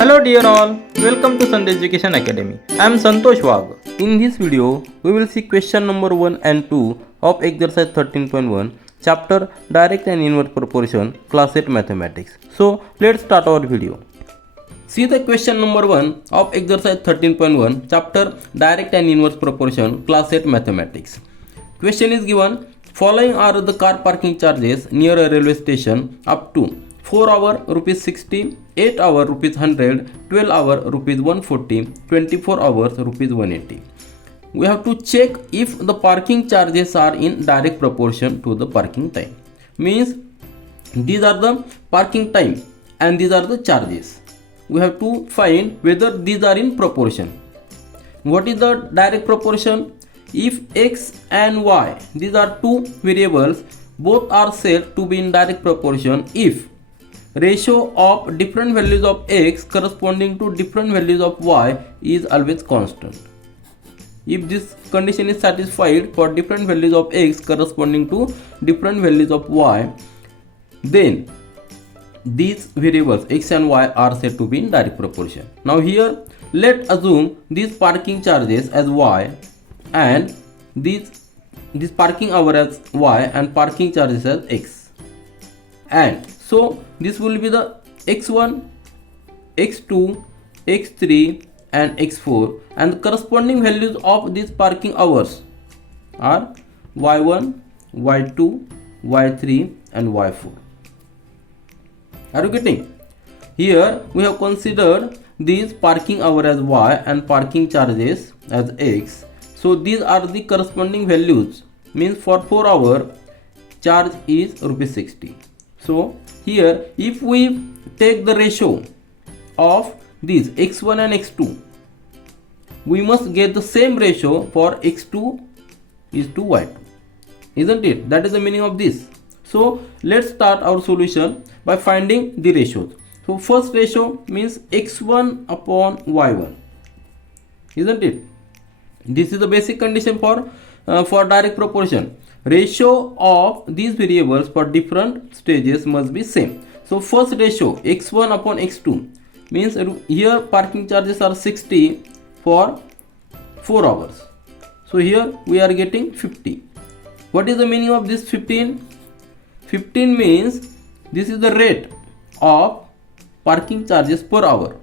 Hello dear all, welcome to Sandhya Education Academy. I am Santosh Wag. In this video, we will see question number 1 and 2 of exercise 13.1, chapter Direct and Inverse Proportion, class 8 Mathematics. So, let's start our video. See the question number 1 of exercise 13.1, chapter Direct and Inverse Proportion, class 8 Mathematics. Question is given, following are the car parking charges near a railway station up to 4 hour rupees 60, 8 hour rupees 100, 12 hour rupees 140, 24 hours rupees 180. We have to check if the parking charges are in direct proportion to the parking time. Means these are the parking time and these are the charges. We have to find whether these are in proportion. What is the direct proportion? If x and y, these are two variables, both are said to be in direct proportion if ratio of different values of x corresponding to different values of y is always constant. If this condition is satisfied for different values of x corresponding to different values of y, then these variables x and y are said to be in direct proportion. Now here let's assume these parking charges as y and this parking hour as y and parking charges as x, and so this will be the x1, x2, x3 and x4, and the corresponding values of these parking hours are y1, y2, y3 and y4. Are you getting? Here we have considered these parking hour as y and parking charges as x. So these are the corresponding values. Means for 4 hour charge is rupees 60. So here if we take the ratio of these x1 and x2, we must get the same ratio for x2 is to y2, isn't it? That is the meaning of this. So let's start our solution by finding the ratios. So first ratio means x1 upon y1, isn't it? This is the basic condition for direct proportion. Ratio of these variables for different stages must be same. So first ratio x1 upon x2 means here parking charges are 60 for 4 hours. So here we are getting 50. What is the meaning of this 15? 15 means this is the rate of parking charges per hour,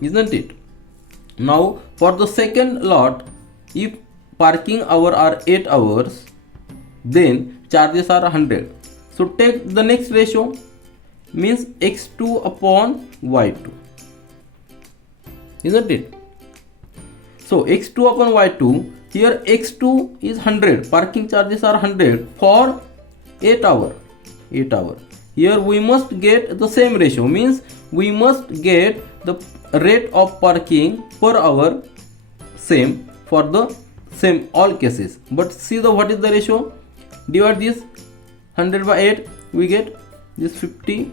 isn't it? Now for the second lot, if parking hour are 8 hours, then charges are 100. So take the next ratio means x2 upon y2, isn't it? So x2 upon y2, here x2 is 100, parking charges are 100 for 8 hour. Here we must get the same ratio, means we must get the rate of parking per hour same for the same all cases. But see the what is the ratio? Divide this 100 by 8, we get this 50,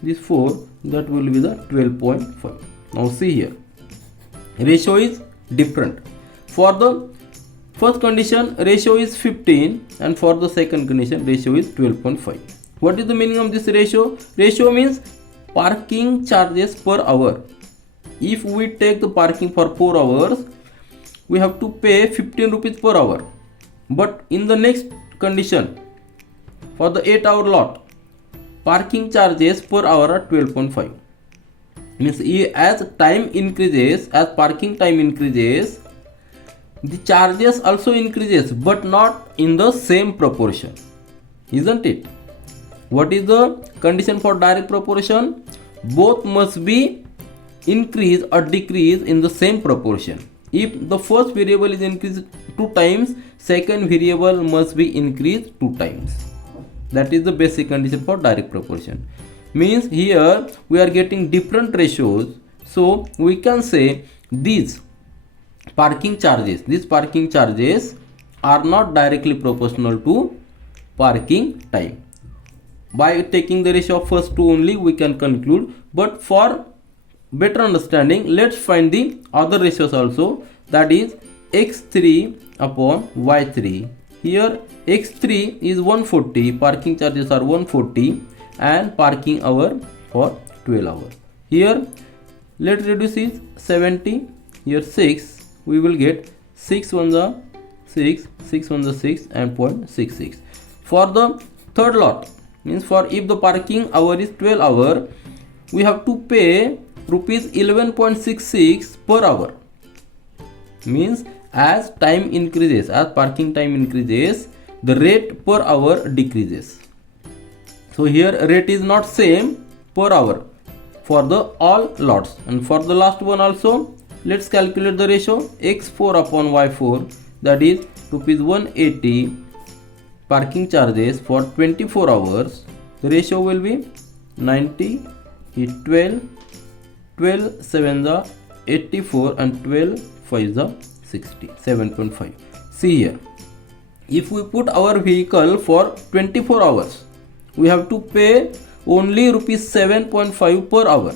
this 4, that will be the 12.5. Now see here, ratio is different. For the first condition ratio is 15 and for the second condition ratio is 12.5. What is the meaning of this ratio? Ratio means parking charges per hour. If we take the parking for 4 hours, we have to pay 15 rupees per hour. But in the next condition, for the 8 hour lot, parking charges per hour are 12.5. Means as time increases, as parking time increases, the charges also increases, but not in the same proportion, isn't it? What is the condition for direct proportion? Both must be increase or decrease in the same proportion. If the first variable is increased 2 times, second variable must be increased 2 times. That is the basic condition for direct proportion. Means here we are getting different ratios. So we can say these parking charges are not directly proportional to parking time. By taking the ratio of first two only we can conclude, but for better understanding, let's find the other ratios also, that is x3 upon y3. Here x3 is 140, parking charges are 140 and parking hour for 12 hours. Here Let's reduce is 70. Here 6, we will get 6 1 the 6, 6 1 the 6 and 0.66. For the third lot, means for if the parking hour is 12 hour, we have to pay rupees 11.66 per hour. Means as time increases, as parking time increases, the rate per hour decreases. So here rate is not same per hour for the all lots. And for the last one also, let's calculate the ratio x4 upon y4, that is rupees 180 parking charges for 24 hours. The ratio will be 90 is 12, 12 7 the 84 and 12 5 the 60, 7.5. See here, if we put our vehicle for 24 hours, we have to pay only rupees 7.5 per hour.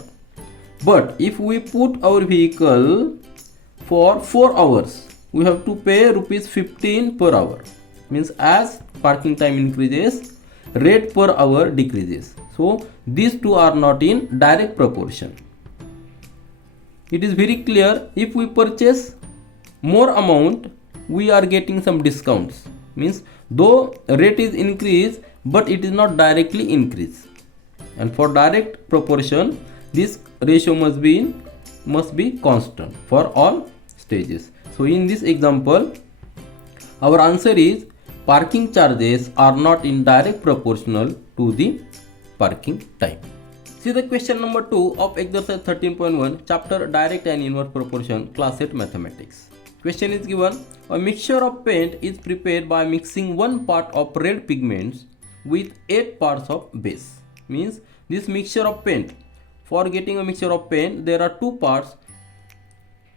But if we put our vehicle for 4 hours, we have to pay rupees 15 per hour. Means as parking time increases, rate per hour decreases. So these two are not in direct proportion. It is very clear, if we purchase more amount, we are getting some discounts. Means though rate is increased, but it is not directly increased. And for direct proportion, this ratio must be constant for all stages. So in this example, our answer is parking charges are not in direct proportional to the parking time. See the question number 2 of exercise 13.1, chapter direct and inverse proportion, class 8 mathematics. Question is given, a mixture of paint is prepared by mixing 1 part of red pigments with 8 parts of base. Means this mixture of paint, for getting a mixture of paint, there are 2 parts,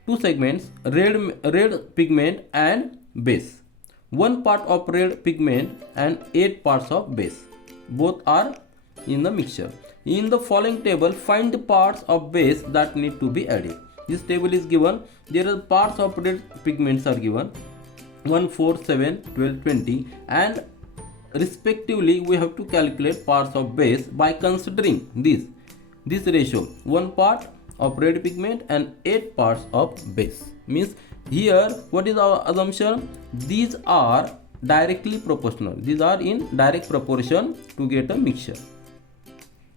2 segments, red pigment and base. 1 part of red pigment and 8 parts of base. Both are in the mixture. In the following table, find the parts of base that need to be added. This table is given. There are parts of red pigments are given 1, 4, 7, 12, 20, and respectively we have to calculate parts of base by considering this ratio, 1 part of red pigment and 8 parts of base. Means here what is our assumption? These are directly proportional. These are in direct proportion to get a mixture.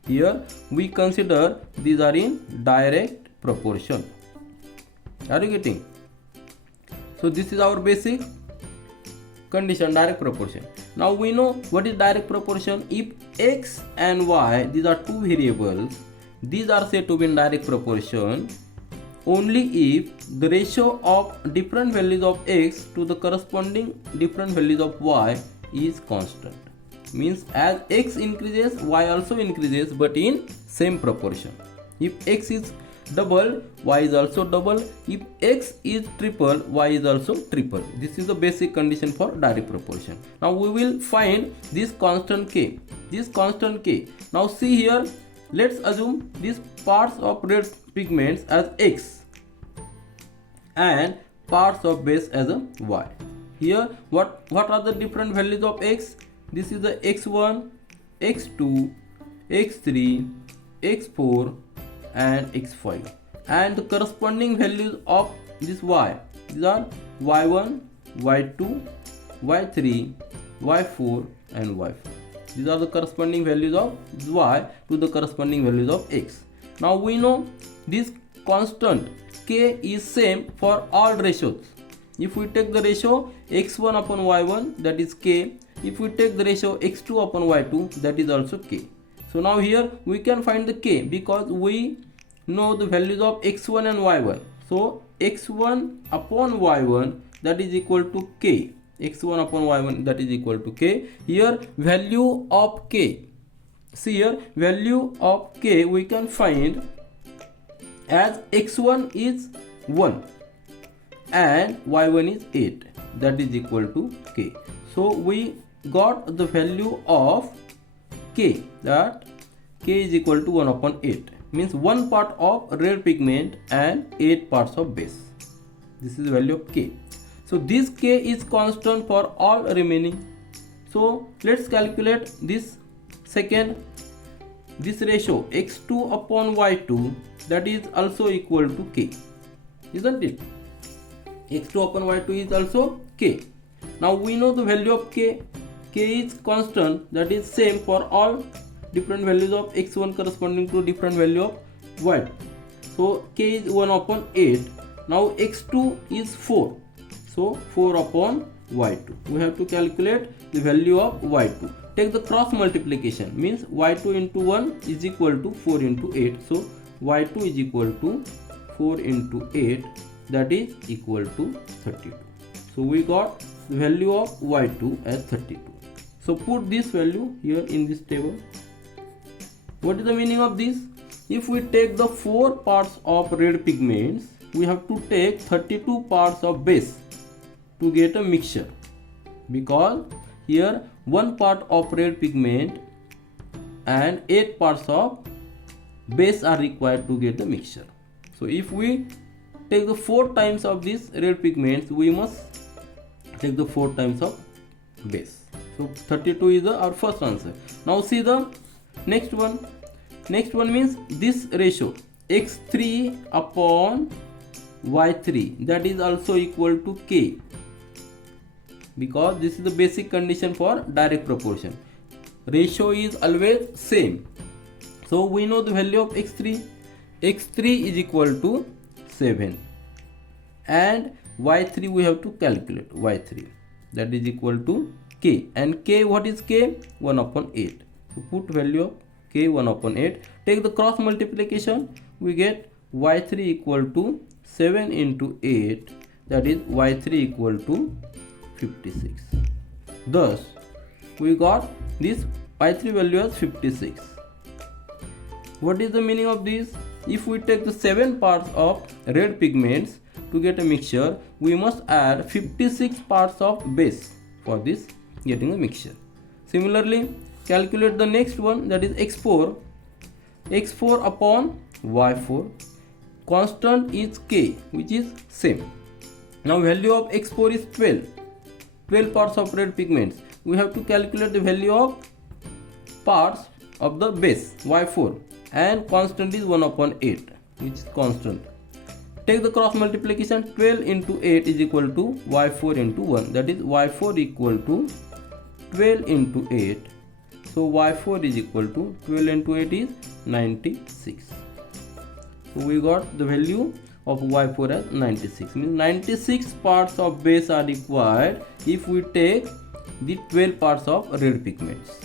Here we consider these are in direct proportion. Are you getting? So this is our basic condition, direct proportion. Now we know what is direct proportion. If x and y, these are 2 variables, these are said to be in direct proportion only if the ratio of different values of x to the corresponding different values of y is constant. Means as x increases, y also increases, but in same proportion. If x is double, y is also double. If x is triple, y is also triple. This is the basic condition for direct proportion. Now we will find this constant k. This constant k. Now see here, let's assume these parts of red pigments as x and parts of base as a y. Here what are the different values of x? This is the x1, x2, x3, x4 and x5, and the corresponding values of this y, these are y1, y2, y3, y4 and y5. These are the corresponding values of y to the corresponding values of x. Now we know this constant k is same for all ratios. If we take the ratio x1 upon y1, that is k. If we take the ratio x2 upon y2, that is also k. So now here we can find the k because we know the values of x1 and y1. So x1 upon y1, that is equal to k. x1 upon y1, that is equal to k. Here value of k. See here, value of k we can find as x1 is 1 and y1 is 8, that is equal to k. So we got the value of k, that k is equal to 1 upon 8, means 1 part of red pigment and 8 parts of base. This is the value of k. So this k is constant for all remaining. So let's calculate this second this ratio x2 upon y2, that is also equal to k, isn't it? x2 upon y2 is also k. Now we know the value of k. K is constant, that is same for all different values of x1 corresponding to different value of y2. So k is 1 upon 8. Now x2 is 4. So 4 upon y2. We have to calculate the value of y2. Take the cross multiplication, means y2 into 1 is equal to 4 into 8. So y2 is equal to 4 into 8, that is equal to 32. So we got the value of y2 as 32. So put this value here in this table. What is the meaning of this? If we take the 4 parts of red pigments, we have to take 32 parts of base to get a mixture, because here 1 part of red pigment and 8 parts of base are required to get the mixture. So if we take the 4 times of this red pigments, we must take the 4 times of base. So 32 is our first answer. Now see the next one. Next one means this ratio x3 upon y3, that is also equal to k, because this is the basic condition for direct proportion. Ratio is always same. So we know the value of x3. x3 is equal to 7 and y3 we have to calculate y3, that is equal to k, and k, what is k? 1 upon 8. So put value of k 1 upon 8. Take the cross multiplication, we get y3 equal to 7 into 8, that is y3 equal to 56. Thus we got this y3 value as 56. What is the meaning of this? If we take the 7 parts of red pigments to get a mixture, we must add 56 parts of base for this getting a mixture. Similarly, calculate the next one, that is x4. x4 upon y4. Constant is k, which is same. Now value of x4 is 12. 12 parts of red pigments. We have to calculate the value of parts of the base y4, and constant is 1 upon 8, which is constant. Take the cross multiplication. 12 into 8 is equal to y4 into 1, that is y4 equal to 12 into 8. So y4 is equal to 12 into 8 is 96. So we got the value of y4 as 96. Means 96 parts of base are required if we take the 12 parts of red pigments.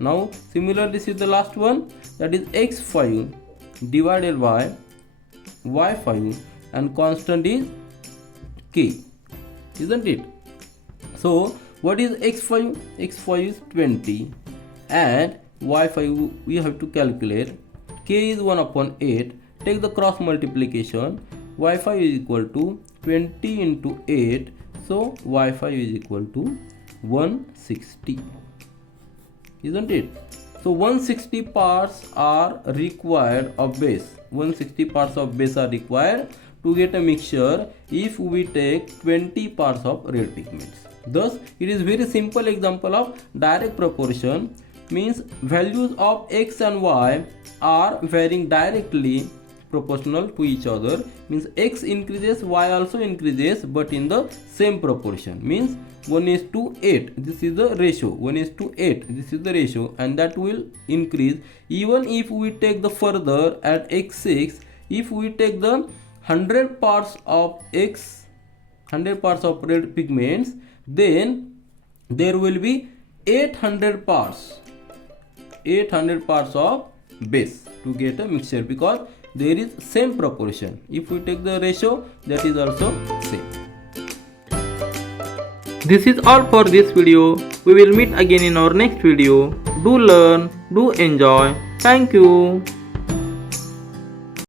Now similarly, this is the last one, that is x5 divided by y5, and constant is k, isn't it? So what is x5? x5 is 20 and y5 we have to calculate. K is 1 upon 8. Take the cross multiplication. y5 is equal to 20 into 8. So y5 is equal to 160, isn't it? So 160 parts are required of base. 160 parts of base are required to get a mixture if we take 20 parts of red pigments. Thus it is very simple example of direct proportion, means values of x and y are varying directly proportional to each other, means x increases, y also increases, but in the same proportion, means 1:8. This is the ratio. 1:8. This is the ratio, and that will increase even if we take the further at x6. If we take the 100 parts of x, 100 parts of red pigments, then there will be 800 parts of base to get a mixture, because there is same proportion. If we take the ratio, that is also same. This is all for this video. We will meet again in our next video. Do learn, do enjoy. Thank you.